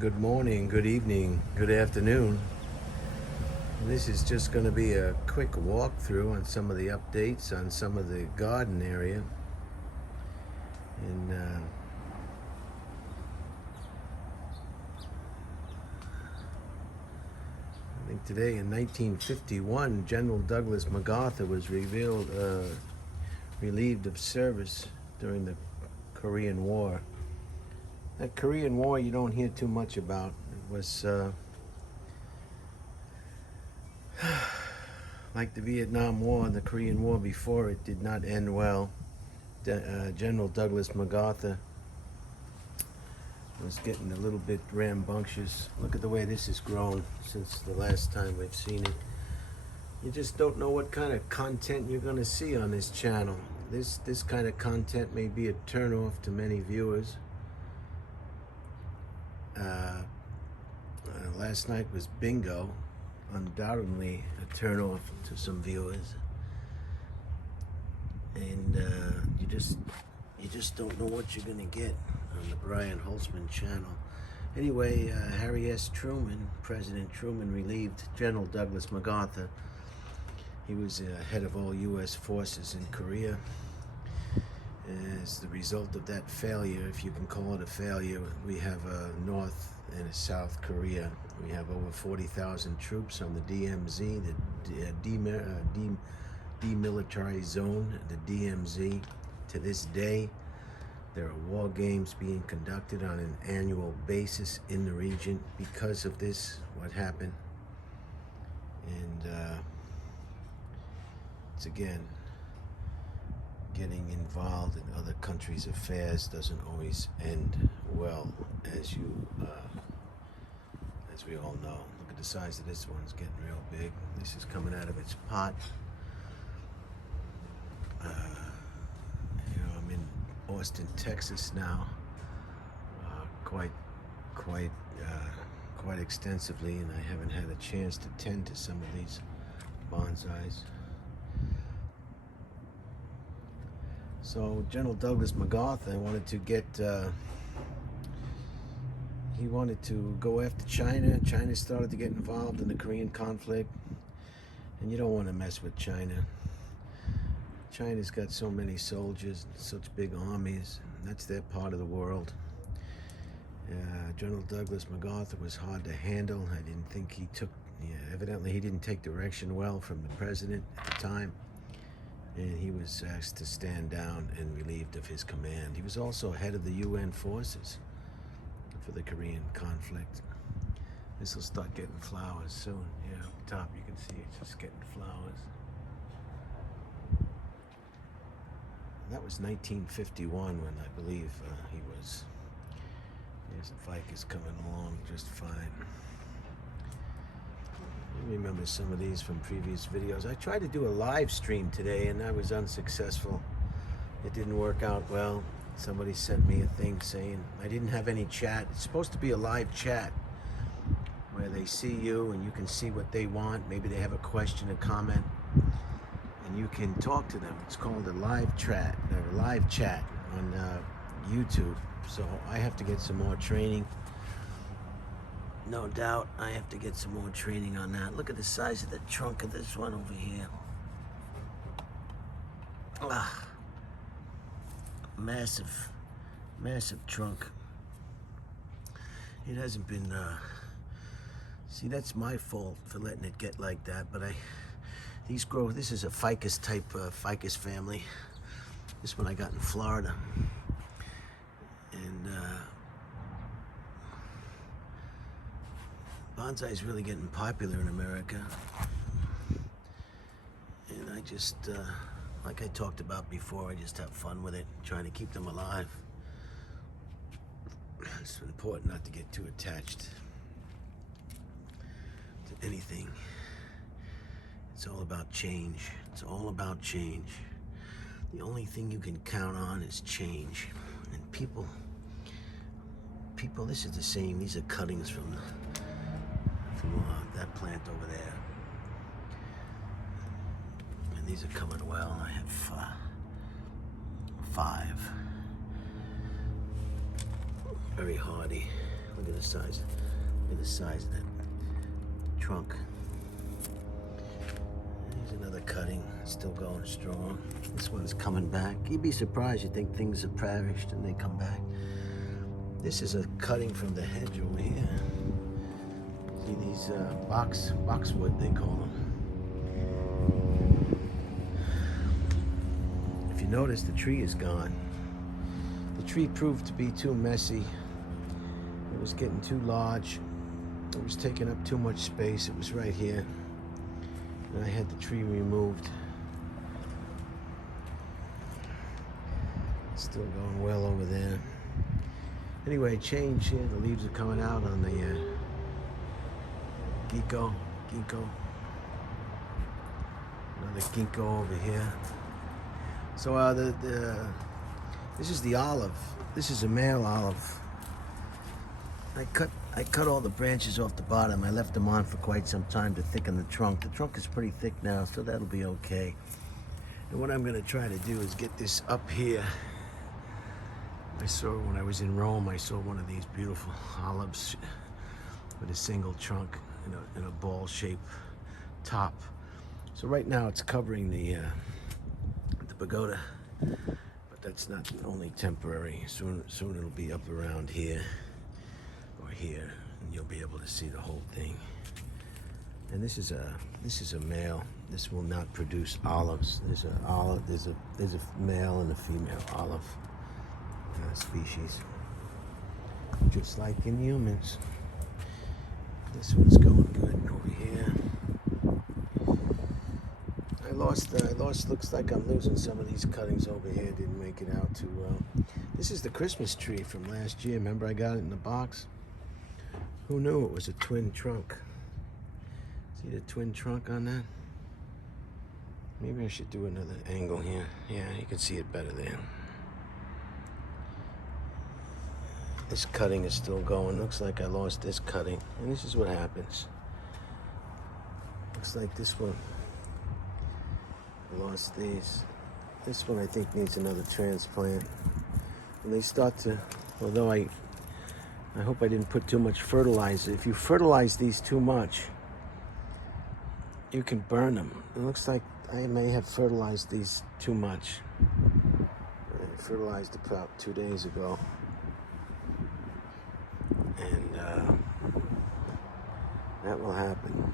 Good morning, good evening, good afternoon. This is just going to be a quick walkthrough on some of the updates on some of the garden area. And I think today in 1951, General Douglas MacArthur was relieved of service during the Korean War. That Korean War you don't hear too much about. It was like the Vietnam War and the Korean War before it did not end well. General Douglas MacArthur was getting a little bit rambunctious. Look at the way this has grown since the last time we've seen it. You just don't know what kind of content you're going to see on this channel. This kind of content may be a turnoff to many viewers. Last night was bingo, undoubtedly a turnoff to some viewers, and you just don't know what you're gonna get on the Brian Holtzman channel. Anyway, Harry S. Truman, President Truman, relieved General Douglas MacArthur. He was head of all U.S. forces in Korea. As the result of that failure, if you can call it a failure, we have a North and a South Korea. We have over 40,000 troops on the DMZ, the demilitarized zone, the DMZ. To this day, there are war games being conducted on an annual basis in the region because of this, what happened. And it's again, getting involved in other countries' affairs doesn't always end well, as we all know. Look at the size of this one; it's getting real big. This is coming out of its pot. I'm in Austin, Texas now, quite extensively, and I haven't had a chance to tend to some of these bonsais. So General Douglas MacArthur wanted to he wanted to go after China. China started to get involved in the Korean conflict, and you don't want to mess with China. China's got so many soldiers, such big armies, and that's their part of the world. General Douglas MacArthur was hard to handle. I didn't think evidently he didn't take direction well from the president at the time. And he was asked to stand down and relieved of his command. He was also head of the UN forces for the Korean conflict. This will start getting flowers soon. Yeah, up top you can see it's just getting flowers. And that was 1951 when I believe there's a ficus coming along just fine. I remember some of these from previous videos. I tried to do a live stream today and I was unsuccessful. It didn't work out well. Somebody sent me a thing saying I didn't have any chat. It's supposed to be a live chat where they see you and you can see what they want. Maybe they have a question, a comment, and you can talk to them. It's called a live chat or live chat on YouTube. So I have to get some more training. No doubt I have to get some more training on that. Look at the size of the trunk of this one over here. Massive trunk. It hasn't been, see, that's my fault for letting it get like that, but these grow, this is a ficus type, ficus family. This one I got in Florida. And, bonsai is really getting popular in America, and I just, like I talked about before, I just have fun with it, trying to keep them alive. It's important not to get too attached to anything. It's all about change. It's all about change. The only thing you can count on is change. And people, this is the same. These are cuttings from that plant over there, and these are coming well. I have 5. Very hardy. Look at the size. Look at the size of that trunk. Here's another cutting, still going strong. This one's coming back. You'd be surprised. You think things are perished and they come back. This is a cutting from the hedge over here. See these boxwood, they call them. If you notice, the tree is gone. The tree proved to be too messy. It was getting too large. It was taking up too much space. It was right here. And I had the tree removed. It's still going well over there. Anyway, change here. The leaves are coming out on the ginkgo. Another ginkgo over here. So this is the olive. This is a male olive. I cut all the branches off the bottom. I left them on for quite some time to thicken the trunk. The trunk is pretty thick now, so that'll be okay. And what I'm gonna try to do is get this up here. I saw, when I was in Rome, I saw one of these beautiful olives with a single trunk in a ball-shaped top. So right now it's covering the pagoda, but that's not only temporary. Soon it'll be up around here or here, and you'll be able to see the whole thing. And this is a male. This will not produce olives. There's a male and a female olive species, just like in humans. This one's going good over here. I lost, looks like I'm losing some of these cuttings over here. Didn't make it out too well. This is the Christmas tree from last year. Remember I got it in the box? Who knew it was a twin trunk? See the twin trunk on that? Maybe I should do another angle here. Yeah, you can see it better there. This cutting is still going. Looks like I lost this cutting. And this is what happens. Looks like this one. I lost these. This one I think needs another transplant. And they start to, although I hope I didn't put too much fertilizer. If you fertilize these too much, you can burn them. It looks like I may have fertilized these too much. I fertilized about 2 days ago. And that will happen.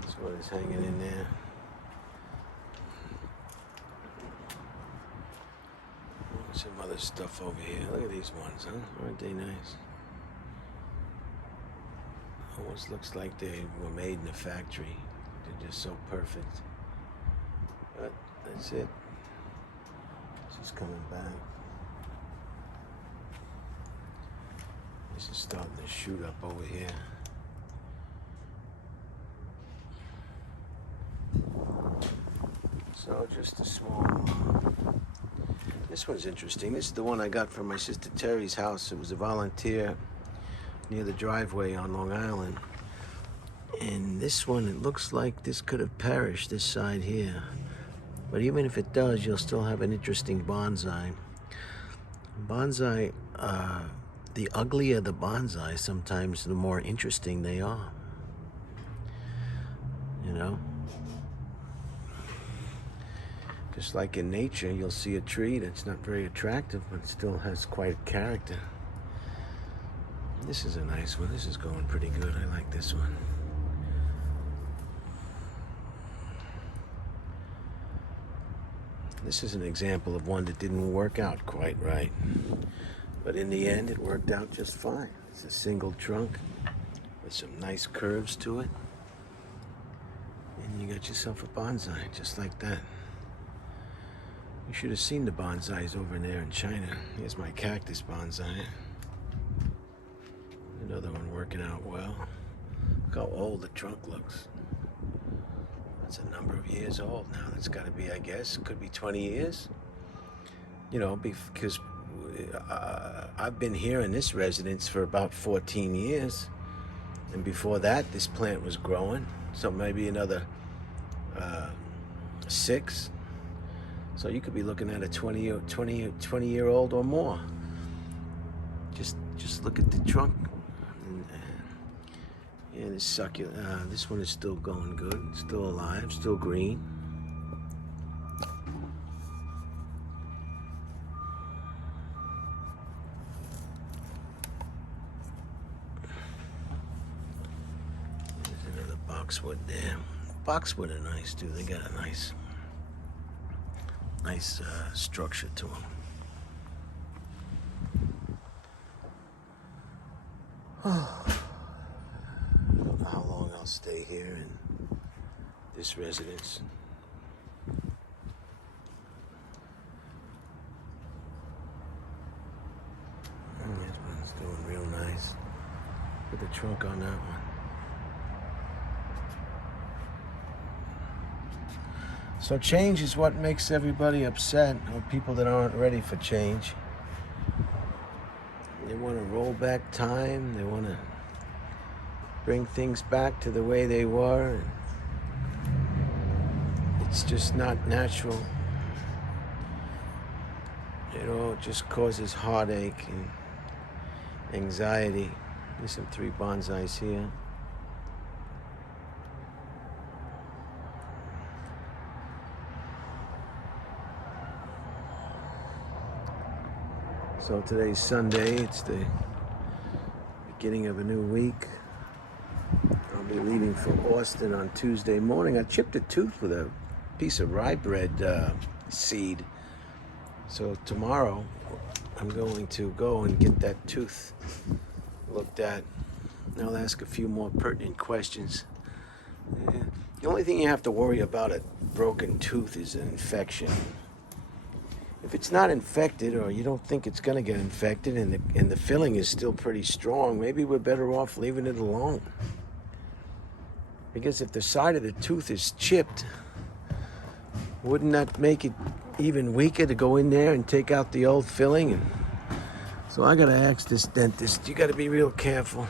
That's what is hanging in there. Some other stuff over here. Look at these ones, huh? Aren't they nice? Almost looks like they were made in a factory. They're just so perfect. But that's it. This is coming back. This is starting to shoot up over here. So just a small one. This one's interesting. This is the one I got from my sister Terry's house. It was a volunteer near the driveway on Long Island. And this one, it looks like this could have perished, this side here. But even if it does, you'll still have an interesting bonsai. Bonsai, the uglier the bonsai, sometimes the more interesting they are. You know? Just like in nature, you'll see a tree that's not very attractive, but still has quite a character. This is a nice one. This is going pretty good. I like this one. This is an example of one that didn't work out quite right. But in the end, it worked out just fine. It's a single trunk with some nice curves to it. And you got yourself a bonsai, just like that. You should have seen the bonsais over there in China. Here's my cactus bonsai. Another one working out well. Look how old the trunk looks. That's a number of years old now. That's got to be, I guess, could be 20 years. You know, because I've been here in this residence for about 14 years. And before that, this plant was growing. So maybe another 6. So you could be looking at a 20-year-old or more. Just look at the trunk. And, yeah, this succulent. This one is still going good. Still alive. Still green. There's another boxwood there. Boxwood are nice too. They got a nice structure to them. I don't know how long I'll stay here in this residence. This one's doing real nice. Put the trunk on that one. So change is what makes everybody upset, or people that aren't ready for change. They want to roll back time. They want to bring things back to the way they were. It's just not natural. It just causes heartache and anxiety. There's some 3 bonsais here. So today's Sunday. It's the beginning of a new week. I'll be leaving for Austin on Tuesday morning. I chipped a tooth with a piece of rye bread seed. So tomorrow I'm going to go and get that tooth looked at. I'll ask a few more pertinent questions. The only thing you have to worry about a broken tooth is an infection. If it's not infected, or you don't think it's going to get infected, and the filling is still pretty strong, maybe we're better off leaving it alone. Because if the side of the tooth is chipped, wouldn't that make it even weaker to go in there and take out the old filling? So I got to ask this dentist, you got to be real careful.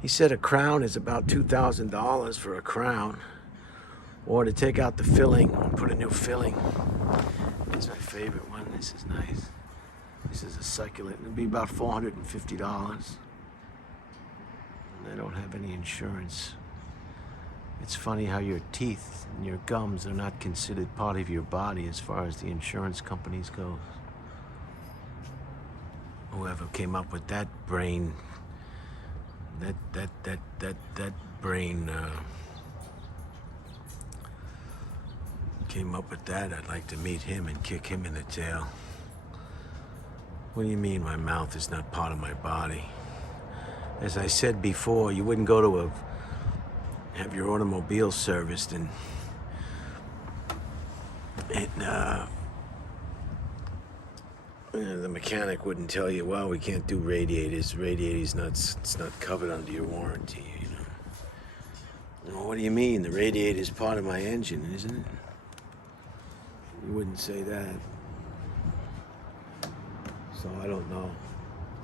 He said a crown is about $2,000 for a crown, or to take out the filling and put a new filling. It's my favorite one. This is nice. This is a succulent. It'll be about $450. And I don't have any insurance. It's funny how your teeth and your gums are not considered part of your body as far as the insurance companies go. Whoever came up with that brain, came up with that, I'd like to meet him and kick him in the tail. What do you mean my mouth is not part of my body? As I said before, you wouldn't go to have your automobile serviced and the mechanic wouldn't tell you, well, we can't do radiators. It's not covered under your warranty, you know. Well, what do you mean? The radiator is part of my engine, isn't it? You wouldn't say that. So I don't know.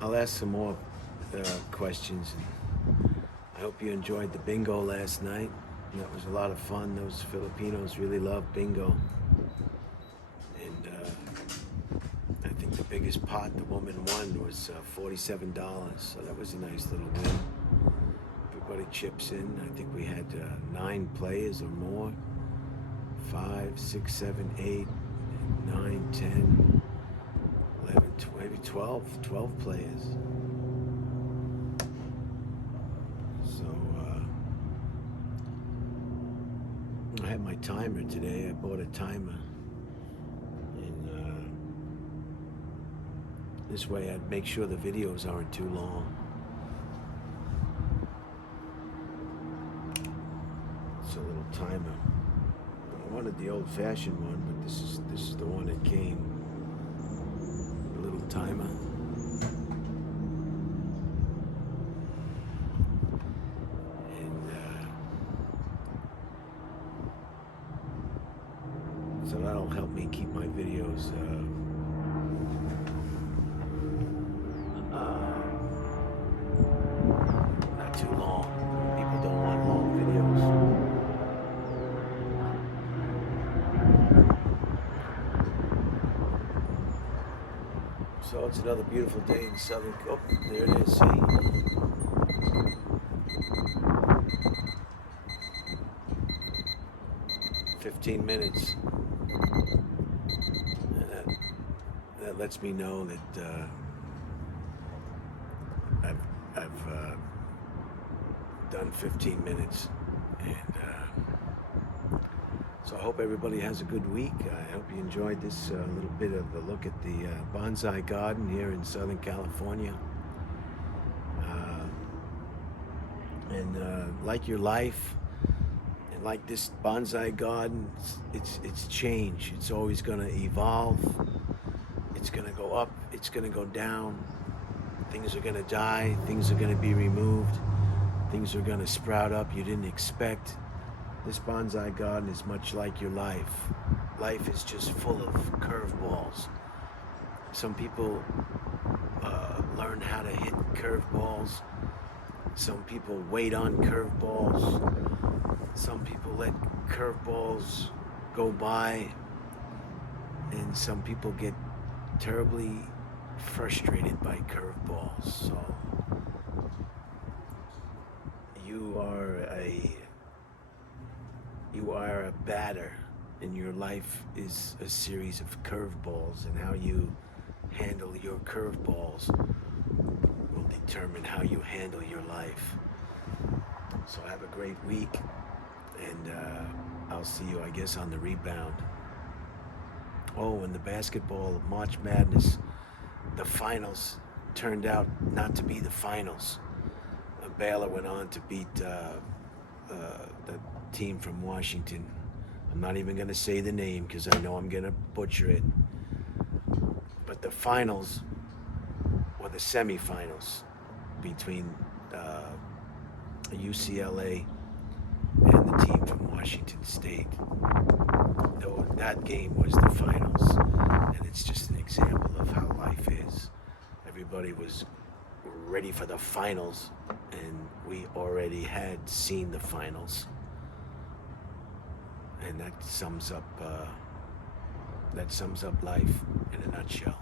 I'll ask some more questions. I hope you enjoyed the bingo last night. That was a lot of fun. Those Filipinos really love bingo. And I think the biggest pot the woman won was $47. So that was a nice little win. Everybody chips in. I think we had 9 players or more. 5, 6, 7, 8, 9, 10, 11, maybe 12 players. So I had my timer today. I bought a timer, and this way I'd make sure the videos aren't too long. It's a little timer. I wanted the old-fashioned one, but this is the one that came. A little timer. And so that'll help me keep my videos not too long. People don't want long videos. So it's another beautiful day in Southern. Oh, there it is. See, 15 minutes. That lets me know that I've done 15 minutes, and so I hope everybody has a good week. I hope you enjoyed this little bit of a look at the bonsai garden here in Southern California. Like your life, and like this bonsai garden, it's change. It's always going to evolve. It's going to go up. It's going to go down. Things are going to die. Things are going to be removed. Things are going to sprout up you didn't expect. This bonsai garden is much like your life. Life is just full of curveballs. Some people learn how to hit curveballs. Some people wait on curveballs. Some people let curveballs go by. And some people get terribly frustrated by curveballs. So you are a batter, and your life is a series of curveballs, and how you handle your curveballs will determine how you handle your life. So have a great week, and I'll see you, I guess, on the rebound. Oh, and the basketball March Madness, the finals turned out not to be the finals. Baylor went on to beat the team from Washington. I'm not even going to say the name because I know I'm going to butcher it. But the finals, or the semifinals, between UCLA and the team from Washington State, though that game was the finals. And it's just an example of how life is. Everybody was ready for the finals, and we already had seen the finals. And that sums up life in a nutshell.